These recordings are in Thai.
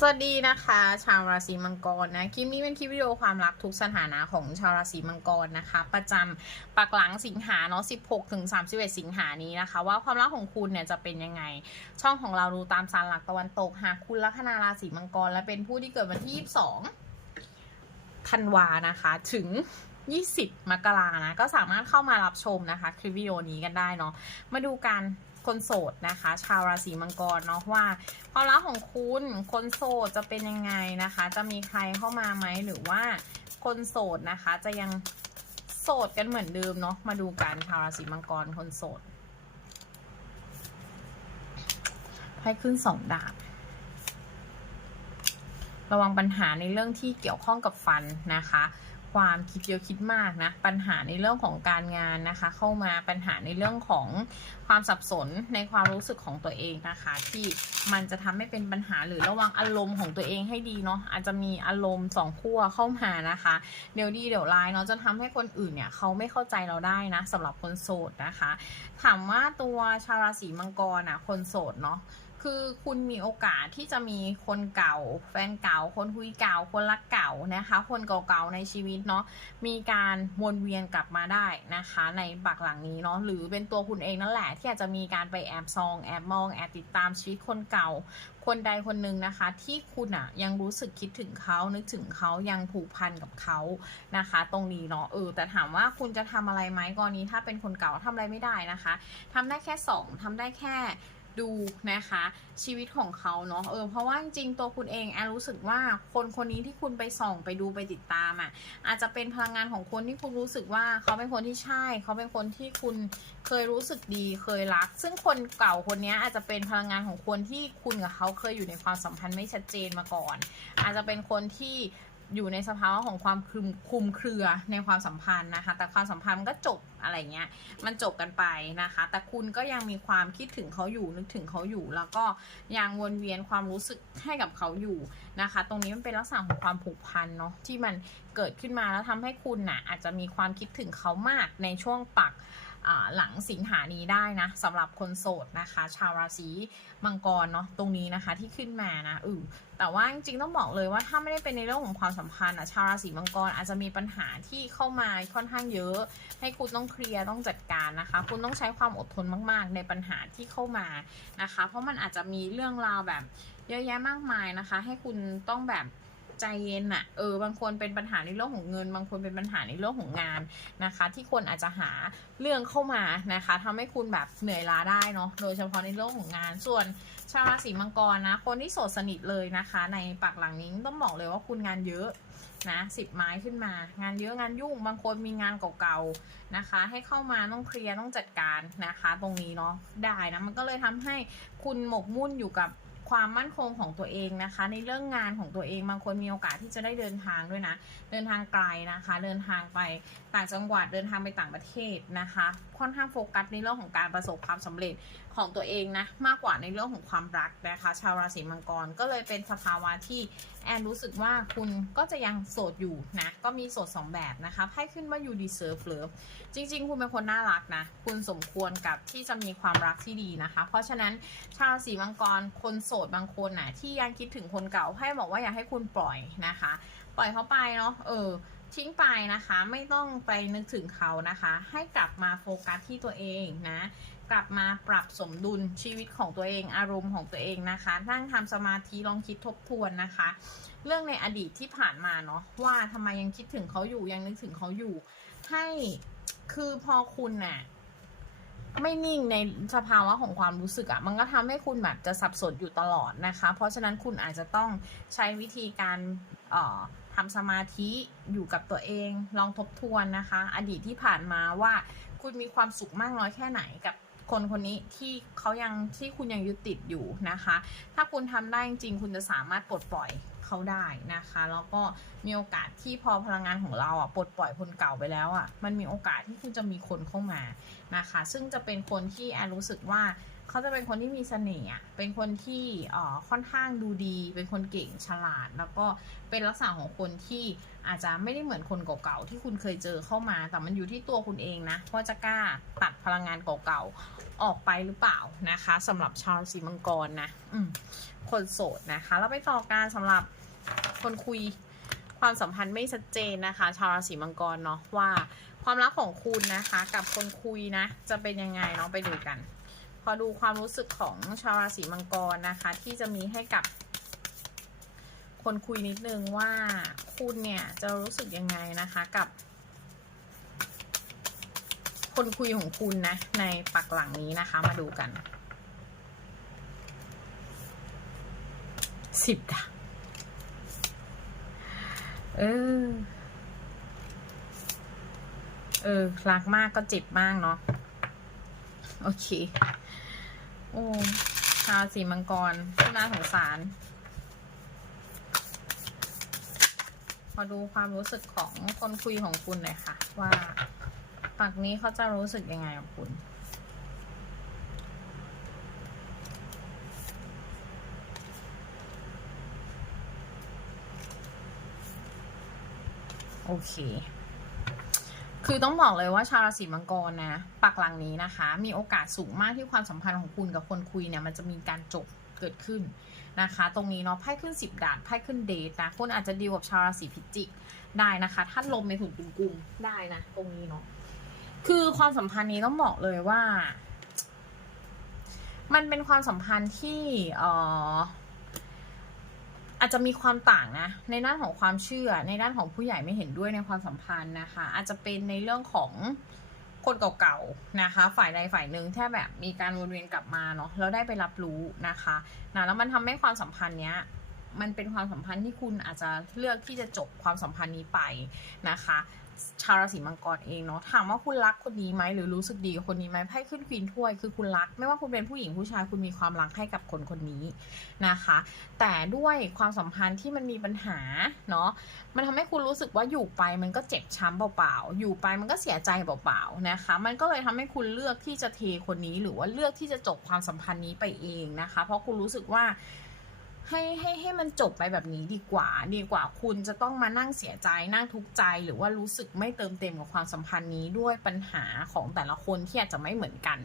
สวัสดีนะคะ ชาวราศีมังกรนะคลิปนี้เป็นคลิปวิดีโอความรักทุกสถานะของชาวราศีมังกรนะคะ ประจำปักหลังสิงหาเนาะ16 ถึง 31 สิงหานี้นะคะ ว่าความรักของคุณเนี่ยจะเป็นยังไง ช่องของเราดูตามสารหลักตะวันตกหากคุณลัคนาราศีมังกร และเป็นผู้ที่เกิดวันที่ 22ธันวานะคะถึง20 มกรานะ ก็สามารถเข้ามารับชมนะคะ คลิปวิดีโอนี้กันได้เนาะมาดูกัน คนโสดนะคะ ชาวราศีมังกรเนาะว่าความรักของคุณคนโสดจะเป็นยังไงนะคะ จะมีใครเข้ามาไหมหรือว่าคนโสดนะคะ จะยังโสดกันเหมือนเดิมเนาะมาดูกันชาวราศีมังกรคนโสดให้ขึ้นสองดาบ ระวังปัญหาในเรื่องที่เกี่ยวข้องกับฟันนะคะ ความคิดเยอะคิดมากนะปัญหาในเรื่องของการงานนะคะ เข้ามาปัญหาในเรื่องของความสับสนในความรู้สึกของตัวเองนะคะ ที่มันจะทำให้เป็นปัญหาหรือระวังอารมณ์ของตัวเองให้ดีเนาะอาจจะมีอารมณ์สองขั้วเข้ามานะคะ เดี๋ยวดีเดี๋ยวร้ายเนาะจะทำให้คนอื่นเนี่ยเขาไม่เข้าใจเราได้นะสำหรับคนโสดนะคะ ถามว่าตัวชาวราศีมังกรอะคนโสดเนาะ คือคุณมีโอกาสที่จะมีคนเก่า แฟนเก่า คนคุยเก่า คนรักเก่านะคะ คนเก่าๆในชีวิตเนาะมีการวนเวียนกลับมาได้นะคะ ในบักหลังนี้เนาะหรือเป็นตัวคุณเองนั่นแหละ ที่อาจจะมีการไปแอบซอง แอบมองแอบติดตามชีวิตคนเก่า คนใดคนหนึ่งนะคะ ที่คุณอะยังรู้สึกคิดถึงเขานึกถึงเขายังผูกพันกับเขานะคะ ตรงนี้เนาะเออแต่ถามว่าคุณจะทำอะไรไหมกรณีถ้าเป็นคนเก่าทำอะไรไม่ได้นะคะทำได้แค่สองทำได้แค่ ดูนะคะ ชีวิตของเขาเนาะเออเพราะว่าจริงตัวคุณเองแอนรู้สึกว่าคนคนนี้ที่คุณไปส่องไปดูไปติดตามอะ่ะอาจจะเป็นพลังงานของคนที่คุณรู้สึกว่าเขาเป็นคนที่ใช่ เขาเป็นคนที่คุณเคยรู้สึกดีเคยรัก ซึ่งคนเก่าคนนี้อาจจะเป็นพลังงานของคนที่คุณกับเขาเคยอยู่ในความสัมพันธ์ไม่ชัดเจนมาก่อน อาจจะเป็นคนที่ อยู่ในสภาวะของความคลุมคลุมเครือในความสัมพันธ์นะคะ แต่ความสัมพันธ์มันก็จบอะไรเงี้ย มันจบกันไปนะคะ แต่คุณก็ยังมีความคิดถึงเขาอยู่นึกถึงเขาอยู่ แล้วก็ยังวนเวียนความรู้สึกให้กับเขาอยู่นะคะ ตรงนี้มันเป็นลักษณะของความผูกพันเนาะที่มันเกิดขึ้นมาแล้วทำให้คุณน่ะอาจจะมีความคิดถึงเขามากในช่วงปัก หลังสิงหานี้ได้นะสำหรับคนโสดนะคะ ชาวราศีมังกรเนาะตรงนี้นะคะที่ขึ้นมานะอือแต่ว่าจริงๆต้องบอกเลยว่าถ้าไม่ได้เป็นในเรื่องของความสัมพันธ์อะชาวราศีมังกรอาจจะมีปัญหาที่เข้ามาค่อนข้างเยอะ ให้คุณต้องเคลียร์ต้องจัดการนะคะ คุณต้องใช้ความอดทนมาก ๆ ในปัญหาที่เข้ามานะคะ เพราะมันอาจจะมีเรื่องราวแบบเยอะแยะมากมายนะคะ ให้คุณต้องแบบ ใจเย็นอะเออบางคนเป็นปัญหาในเรื่องของเงิน บางคนเป็นปัญหาในเรื่องของงานนะคะ ที่คนอาจจะหาเรื่องเข้ามานะคะทำให้คุณแบบเหนื่อยล้าได้เนาะโดยเฉพาะในเรื่องของงานส่วนชาวราศีมังกรนะ คนที่โสดสนิทเลยนะคะ ในปักหลังนี้ต้องบอกเลยว่าคุณงานเยอะนะสิบไม้ขึ้นมา งานเยอะงานยุ่งบางคนมีงานเก่าๆนะคะ ให้เข้ามาต้องเคลียร์ต้องจัดการนะคะ ตรงนี้เนาะได้นะมันก็เลยทำให้คุณหมกมุ่นอยู่กับ ความมั่นคงของตัวเองนะคะ ในเรื่องงานของตัวเองบางคนมีโอกาสที่จะได้เดินทางด้วยนะ เดินทางไกลนะคะ เดินทางไปต่างจังหวัดเดินทางไปต่างประเทศนะคะ ค่อนข้างโฟกัสในเรื่องของการประสบความสำเร็จของตัวเองนะมากกว่าในเรื่องของความรักนะคะชาวราศีมังกรก็เลยเป็นสภาวะที่แอนรู้สึกว่าคุณก็จะยังโสดอยู่นะก็มีโสดสองแบบนะคะให้ขึ้นว่า you deserve love จริง ๆ คุณเป็นคนน่ารักนะคุณสมควรกับที่จะมีความรักที่ดีนะคะ เพราะฉะนั้นชาวราศีมังกรคนโสดบางคนน่ะที่ยังคิดถึงคนเก่าให้บอกว่าอยากให้คุณปล่อยนะคะ ปล่อยเขาไปเนาะเออ ทิ้งไปนะคะ ไม่ต้องไปนึกถึงเขานะคะ ให้กลับมาโฟกัสที่ตัวเองนะ กลับมาปรับสมดุลชีวิตของตัวเอง อารมณ์ของตัวเองนะคะ นั่งทำสมาธิลองคิดทบทวนนะคะ เรื่องในอดีตที่ผ่านมาเนาะว่าทำไมยังคิดถึงเขาอยู่ยังนึกถึงเขาอยู่ ให้คือพอคุณน่ะไม่นิ่งในสภาวะของความรู้สึกอะ่ะ มันก็ทำให้คุณแบบจะสับสนอยู่ตลอดนะคะ เพราะฉะนั้นคุณอาจจะต้องใช้วิธีการเอ่อ ทำสมาธิอยู่กับตัวเอง ลองทบทวนนะคะ อดีตที่ผ่านมาว่าคุณมีความสุขมากน้อยแค่ไหนกับคนคนนี้ที่เขายังที่คุณยังยึดติดอยู่นะคะ ถ้าคุณทำได้จริงคุณจะสามารถปลดปล่อย เขาได้นะคะ แล้วก็มีโอกาสที่พอพลังงานของเราอะปลดปล่อยคนเก่าไปแล้วอะมันมีโอกาสที่คุณจะมีคนเข้ามานะคะ ซึ่งจะเป็นคนที่แอนรู้สึกว่าเขาจะเป็นคนที่มีเสน่ห์เป็นคนที่อ่อค่อนข้างดูดี เป็นคนเก่งฉลาด แล้วก็เป็นลักษณะของคนที่อาจจะไม่ได้เหมือนคนเก่าๆที่คุณเคยเจอเข้ามา แต่มันอยู่ที่ตัวคุณเองนะว่าจะกล้าตัดพลังงานเก่าๆออกไปหรือเปล่านะคะสำหรับชาวราศีมังกรนะ อืคนโสดนะคะ แล้วไปต่อการสำหรับ คนคุยความสัมพันธ์ไม่ชัดเจนนะคะ ชาวราศีมังกรเนาะว่าความรักของคุณนะคะ กับคนคุยนะ จะเป็นยังไงเนาะไปดูกัน พอดูความรู้สึกของชาวราศีมังกรนะคะ ที่จะมีให้กับ คนคุยนิดนึงว่าคุณเนี่ยจะรู้สึกยังไงนะคะกับ คนคุยของคุณนะ ในปักหลังนี้นะคะ มาดูกันสิบดา เออ เออรักมากก็เจ็บมากเนาะ โอเค โอ้ชาวสีมังกรผู้น่าสงสารมาดูความรู้สึกของคนคุยของคุณหน่อยค่ะ ว่าฝั่งนี้เขาจะรู้สึกยังไงกับคุณ โอเค คือต้องบอกเลยว่าชาวราศีมังกรนะปักหลังนี้นะคะ มีโอกาสสูงมากที่ความสัมพันธ์ของคุณกับคนคุยเนี่ยมันจะมีการจบเกิดขึ้นนะคะ ตรงนี้เนาะไพ่ขึ้นสิบดาบไพ่ขึ้นเดทนะคุณอาจจะดีลกับชาวราศีพิจิกได้นะคะท่านลมในถุนกุมกุมได้นะ ตรงนี้เนาะคือความสัมพันธ์นี้ต้องบอกเลยว่า มันเป็นความสัมพันธ์ที่เออ อาจจะมีความต่างนะ ในด้านของความเชื่อ ในด้านของผู้ใหญ่ไม่เห็นด้วยในความสัมพันธ์นะคะ อาจจะเป็นในเรื่องของคนเก่าๆนะคะ ฝ่ายใดฝ่ายหนึ่งแค่แบบมีการวนเวียนกลับมาเนาะแล้วได้ไปรับรู้นะคะนะแล้วมันทำให้ความสัมพันธ์เนี้ยมันเป็นความสัมพันธ์ที่คุณอาจจะเลือกที่จะจบความสัมพันธ์นี้ไปนะคะ ชาวราศีมังกรเองเนาะถามว่าคุณรักคนนี้ไหมหรือรู้สึกดีกับคนนี้ไหมไพ่ขึ้นควีนถ้วยคือคุณรัก ไม่ว่าคุณเป็นผู้หญิงผู้ชายคุณมีความรักให้กับคนคนนี้นะคะ แต่ด้วยความสัมพันธ์ที่มันมีปัญหาเนาะมันทำให้คุณรู้สึกว่าอยู่ไปมันก็เจ็บช้ำเปล่าๆอยู่ไปมันก็เสียใจเปล่าๆนะคะ มันก็เลยทำให้คุณเลือกที่จะเทคนนี้หรือว่าเลือกที่จะจบความสัมพันธ์นี้ไปเองนะคะ เพราะคุณรู้สึกว่า ให้ให้ให้มันจบไปแบบนี้ดีกว่า ดีกว่าคุณจะต้องมานั่งเสียใจนั่งทุกข์ใจ หรือว่ารู้สึกไม่เติมเต็มกับความสัมพันธ์นี้ด้วยปัญหาของแต่ละคนที่อาจจะไม่เหมือนกัน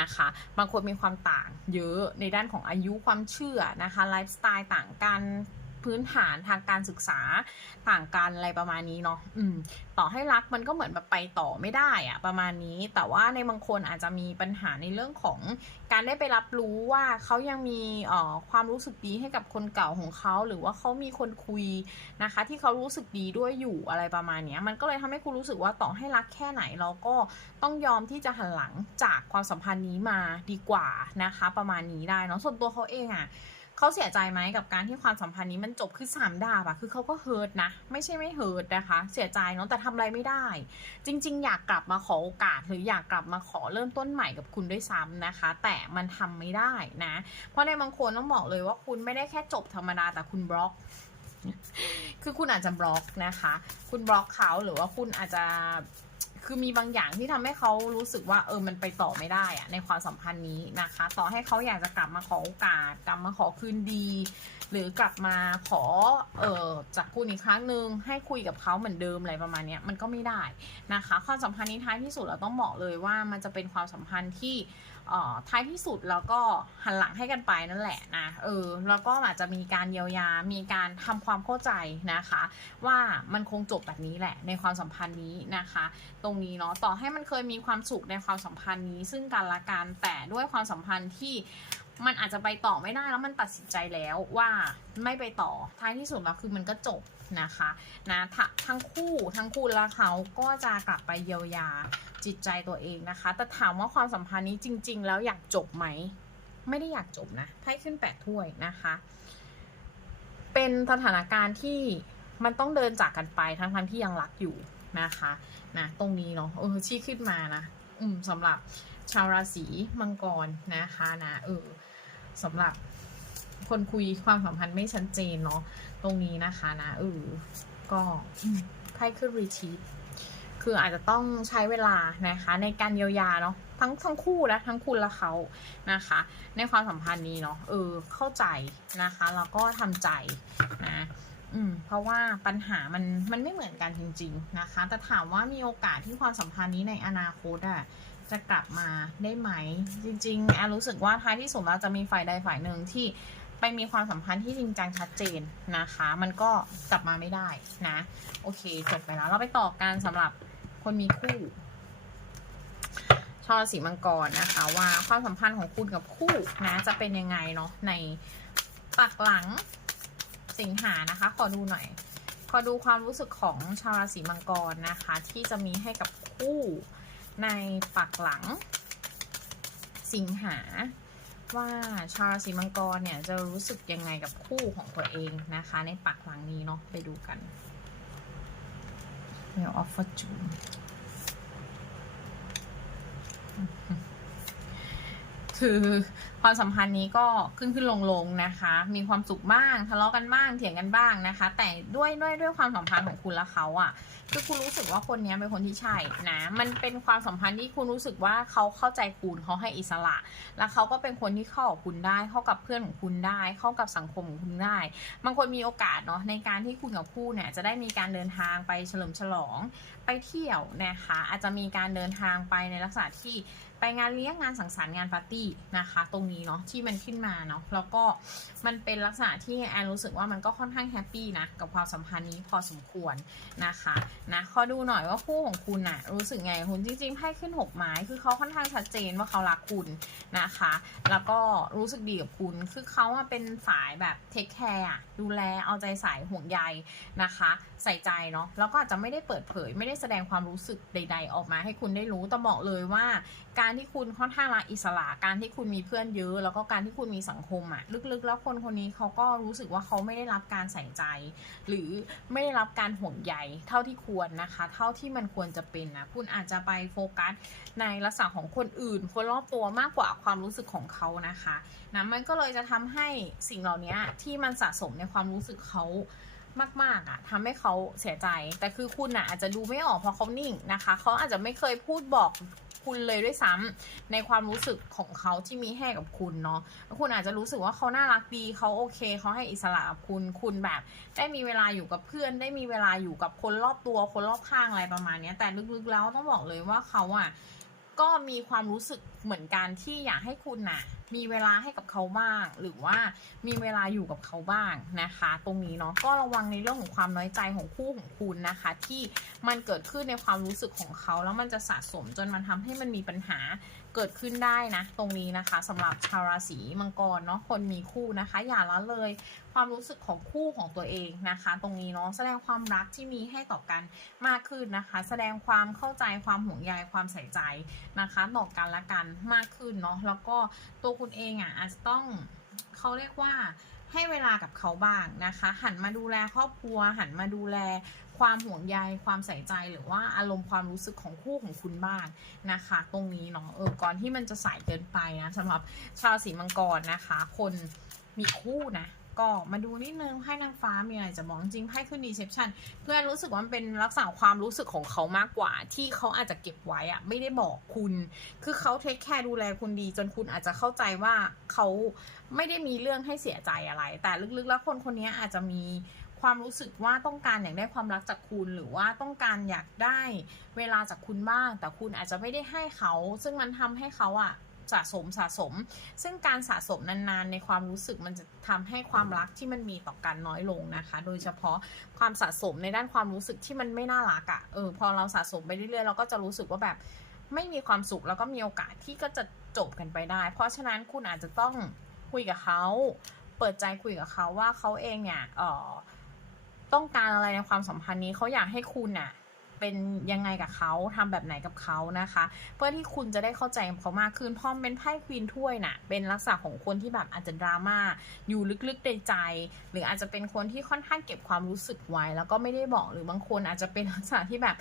นะคะ บางคนมีความต่างเยอะในด้านของอายุความเชื่อนะคะไลฟ์สไตล์ต่างกัน พื้นฐานทางการศึกษาต่างกันอะไรประมาณนี้เนาะอืม ต่อให้รักมันก็เหมือนแบบไปต่อไม่ได้อะประมาณนี้ แต่ว่าในบางคนอาจจะมีปัญหาในเรื่องของการได้ไปรับรู้ว่าเขายังมีเอ่อความรู้สึกดีให้กับคนเก่าของเขาหรือว่าเขามีคนคุยนะคะ ที่เขารู้สึกดีด้วยอยู่อะไรประมาณนี้มันก็เลยทำให้คุณรู้สึกว่าต่อให้รักแค่ไหนเราก็ต้องยอมที่จะหันหลังจากความสัมพันธ์นี้มาดีกว่านะคะ ประมาณนี้ได้เนาะส่วนตัวเขาเองอะ เขาเสียใจไหมกับการที่ความสัมพันธ์นี้มันจบคือสามดาบอะคือเขาก็เฮิร์ตนะ ไม่ใช่ไม่เฮิร์ตนะคะ เสียใจเนาะแต่ทำอะไรไม่ได้ จริง ๆ อยากกลับมาขอโอกาสหรืออยากกลับมาขอเริ่มต้นใหม่กับคุณด้วยซ้ำนะคะ แต่มันทำไม่ได้นะ เพราะในบางคนต้องบอกเลยว่าคุณไม่ได้แค่จบธรรมดาแต่คุณบล็อกคือคุณอาจจะบล็อกนะคะ คุณบล็อกเขาหรือว่าคุณอาจจะ คือมีบางอย่างที่ทำให้เขารู้สึกว่าเออมันไปต่อไม่ได้อะในความสัมพันธ์นี้นะคะ ต่อให้เขาอยากจะกลับมาขอโอกาส กลับมาขอคืนดี หรือกลับมาขอเออจากคุณอีกครั้งหนึ่งให้คุยกับเขาเหมือนเดิมอะไรประมาณนี้มันก็ไม่ได้นะคะ ความสัมพันธ์นี้ท้ายที่สุดเราต้องบอกเลยว่ามันจะเป็นความสัมพันธ์ที่ ท้ายที่สุดแล้วก็หันหลังให้กันไปนั่นแหละนะเออแล้วก็อาจจะมีการเยียวยา มีการทำความเข้าใจนะคะ ว่ามันคงจบแบบนี้แหละ ในความสัมพันธ์นี้นะคะ ตรงนี้เนาะต่อให้มันเคยมีความสุขในความสัมพันธ์นี้ ซึ่งกันและกันแต่ด้วยความสัมพันธ์ที่มันอาจจะไปต่อไม่ได้แล้วมันตัดสินใจแล้วว่าไม่ไปต่อท้ายที่สุดแล้วคือมันก็จบ นะคะนะทั้งคู่ทั้งคู่และเขาก็จะกลับไปเยียวยาจิตใจตัวเองนะคะ แต่ถามว่าความสัมพันธ์นี้จริง ๆ แล้วอยากจบไหม ไม่ได้อยากจบนะไพ่ขึ้นแปดถ้วยนะคะ เป็นสถานการณ์ที่มันต้องเดินจากกันไปทั้งๆที่ยังรักอยู่นะคะนะตรงนี้เนาะเออชี้ขึ้นมานะ อืมสำหรับชาวราศีมังกรนะคะนะเออสำหรับคนคุยความสัมพันธ์ไม่ชัดเจนเนาะ ตรงนี้นะคะนะเออก็อืมไพ่ขึ้นรีชีตคืออาจจะต้องใช้เวลานะคะ ในการเยียวยาเนาะทั้งทั้งคู่นะทั้งคุณและเขานะคะ ในความสัมพันธ์นี้เนาะเออเข้าใจนะคะแล้วก็ทำใจนะอืมเพราะว่าปัญหามันมันไม่เหมือนกันจริง ๆนะคะ แต่ถามว่ามีโอกาสที่ความสัมพันธ์นี้ในอนาคตอะจะกลับมาได้ไหม จริงๆแอนรู้สึกว่าท้ายที่สุดเราจะมีฝ่ายใดฝ่ายหนึ่งที่ ไปมีความสัมพันธ์ที่จริงจังชัดเจนนะคะ มันก็กลับมาไม่ได้นะ โอเคจบไปแล้ว เราไปต่อกันสำหรับคนมีคู่ชอสีมังกรนะคะ ว่าความสัมพันธ์ของคุณกับคู่นะจะเป็นยังไงเนาะในปักหลังสิงหานะคะ ขอดูหน่อย ขอดูความรู้สึกของชาวราศีมังกรนะคะ ที่จะมีให้กับคู่ในปักหลังสิงหา ว่าชาวราศีมังกรเนี่ยจะรู้สึกยังไงกับคู่ของตัวเองนะคะ ในปักหลังนี้เนาะไปดูกันเดี๋ยวออฟฟอร์จูน คือความสัมพันธ์นี้ก็ขึ้นขึ้นลงลงนะคะ มีความสุขบ้างทะเลาะกันบ้างเถียงกันบ้างนะคะ แต่ด้วยด้วยด้วยความสัมพันธ์ของคุณและเขาอะ่ะ คือคุณรู้สึกว่าคนนี้เป็นคนที่ใช่นะ มันเป็นความสัมพันธ์ที่คุณรู้สึกว่าเขาเข้าใจคุณเขาให้อิสระ แล้วเขาก็เป็นคนที่เข้ากับคุณได้ เข้ากับเพื่อนของคุณได้ เข้ากับสังคมของคุณได้ บางคนมีโอกาสเนาะในการที่คุณกับคู่เนี่ยจะได้มีการเดินทางไปเฉลิมฉลองไปเที่ยวนะคะ อาจจะมีการเดินทางไปในลักษณะที่ไปงานเลี้ยงงานสังสรรค์งานปาร์ตี้นะคะ ตรงนี้เนาะที่มันขึ้นมาเนาะแล้วก็มันเป็นลักษณะที่แอนรู้สึกว่ามันก็ค่อนข้างแฮปปี้นะกับความสัมพันธ์นี้พอสมควรนะคะนะขอดูหน่อยว่าคู่ของคุณน่ะรู้สึกไงคุณจริงๆไพ่ขึ้นหกไม้คือเขาค่อนข้างชัดเจนว่าเขารักคุณนะคะ แล้วก็รู้สึกดีกับคุณคือเขาเป็นฝ่ายแบบเทคแคร์ดูแลเอาใจใส่ห่วงใยนะคะ ใส่ใจเนาะแล้วก็อาจจะไม่ได้เปิดเผย ไม่ได้แสดงความรู้สึกใด ๆ ออกมาให้คุณได้รู้แต่บอกเลยว่า การที่คุณค่อนข้างรักอิสระการการที่คุณมีเพื่อนเยอะ แล้วก็การที่คุณมีสังคมอะลึกๆ แล้วคนคนนี้เขาก็รู้สึกว่าเขาไม่ได้รับการใส่ใจ หรือไม่ได้รับการห่วงใยเท่าที่ควรนะคะ เท่าที่มันควรจะเป็นนะคุณอาจจะไปโฟกัสในลักษณะของคนอื่น คนรอบตัวมากกว่าความรู้สึกของเขานะคะนะมันก็เลยจะทำให้สิ่งเหล่านี้ที่มันสะสมในความรู้สึกเขามากๆอะทำให้เขาเสียใจ แต่คือคุณอะอาจจะดูไม่ออกเพราะเขานิ่งนะคะ เขาอาจจะไม่เคยพูดบอก คุณเลยด้วยซ้ำในความรู้สึกของเขาที่มีให้กับคุณเนาะคุณอาจจะรู้สึกว่าเขาน่ารักดีเขาโอเคเขาให้อิสระกับคุณคุณแบบ ได้มีเวลาอยู่กับเพื่อน ได้มีเวลาอยู่กับคนรอบตัวคนรอบข้างอะไรประมาณนี้แต่ลึกๆแล้วต้องบอกเลยว่าเขาอะ ก็มีความรู้สึกเหมือนกันที่อยากให้คุณน่ะ มีเวลาให้กับเขาบ้าง หรือว่ามีเวลาอยู่กับเขาบ้างนะคะ ตรงนี้เนาะก็ระวังในเรื่องของความน้อยใจของคู่ของคุณนะคะ ที่มันเกิดขึ้นในความรู้สึกของเขา แล้วมันจะสะสมจนมันทำให้มันมีปัญหา เกิดขึ้นได้นะ ตรงนี้นะคะสำหรับชาวราศีมังกรเนาะคนมีคู่นะคะ อย่าละเลยความรู้สึกของคู่ของตัวเองนะคะ ตรงนี้เนาะแสดงความรักที่มีให้ต่อกันมากขึ้นนะคะ แสดงความเข้าใจความห่วงใยความใส่ใจนะคะต่อกันละกันมากขึ้นเนาะแล้วก็ตัวคุณเองอะอาจจะต้องเขาเรียกว่า ให้เวลากับเขาบ้างนะคะ หันมาดูแลครอบครัว หันมาดูแลความห่วงใยความใส่ใจหรือว่าอารมณ์ความรู้สึกของคู่ของคุณบ้างนะคะ ตรงนี้เนาะเออก่อนที่มันจะสายเกินไปนะสำหรับชาวสีมังกรนะคะ คนมีคู่นะ ก็มาดูนิดนึงไพ่นางฟ้ามีอะไรจะบอกจริงไพ่ขึ้นดีเซปชันเพื่อนรู้สึกว่ามันเป็นลักษณะความรู้สึกของเขามากกว่า ที่เขาอาจจะเก็บไว้อะไม่ได้บอกคุณ คือเขาเทคแคร์ดูแลคุณดี จนคุณอาจจะเข้าใจว่าเขาไม่ได้มีเรื่องให้เสียใจอะไร แต่ลึกๆแล้วคนคนนี้อาจจะมีความรู้สึกว่าต้องการอยากได้ความรักจากคุณหรือว่าต้องการอยากได้เวลาจากคุณบ้าง แต่คุณอาจจะไม่ได้ให้เขา ซึ่งมันทำให้เขาอะ สะสมสะสม ซึ่งการสะสมนานๆ ในความรู้สึกมันจะทำให้ความรักที่มันมีต่อกันน้อยลงนะคะ โดยเฉพาะความสะสมในด้านความรู้สึกที่มันไม่น่ารักอะ่ะเออพอเราสะสมไปเรื่อยๆเราก็จะรู้สึกว่าแบบไม่มีความสุขแล้วก็มีโอกาสที่ก็จะจบกันไปได้ เพราะฉะนั้นคุณอาจจะต้องคุยกับเขา เปิดใจคุยกับเขาว่าเขาเองเนี่ยเออต้องการอะไรในความสัมพันธ์นี้เขาอยากให้คุณน่ะ เป็นยังไงกับเขาทำแบบไหนกับเขานะคะ เพื่อที่คุณจะได้เข้าใจเขามากขึ้นพอมเป็นไพ่ควีนถ้วยน่ะเป็นลักษณะของคนที่แบบอาจจะดราม่าอยู่ลึกๆในใจ หรืออาจจะเป็นคนที่ค่อนข้างเก็บความรู้สึกไว้ แล้วก็ไม่ได้บอกหรือบางคนอาจจะเป็นลักษณะที่แบบ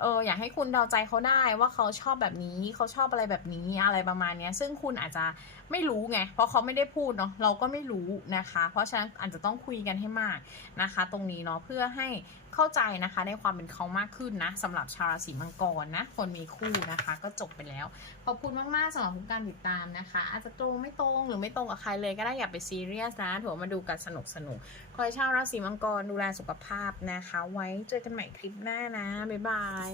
เอออยากให้คุณเดาใจเขาได้ว่าเขาชอบแบบนี้เขาชอบอะไรแบบนี้อะไรประมาณนี้ซึ่งคุณอาจจะไม่รู้ไงเพราะเขาไม่ได้พูดเนาะเราก็ไม่รู้นะคะ เพราะฉะนั้นอาจจะต้องคุยกันให้มากนะคะ ตรงนี้เนาะเพื่อให้เข้าใจนะคะในความเป็นเขามากขึ้นนะสำหรับชาวราศีมังกรนะคนมีคู่นะคะ ก็จบไปแล้ว ขอบคุณมากๆสำหรับทุกการติดตามนะคะ อาจจะตรงไม่ตรงหรือไม่ตรงกับใครเลยก็ได้อย่าไปซีเรียสนะถือว่ามาดูกันสนุกสนุก ขอให้ชาวราศีมังกรดูแลสุขภาพนะคะ ไว้เจอกันใหม่คลิปหน้านะ บ๊ายบาย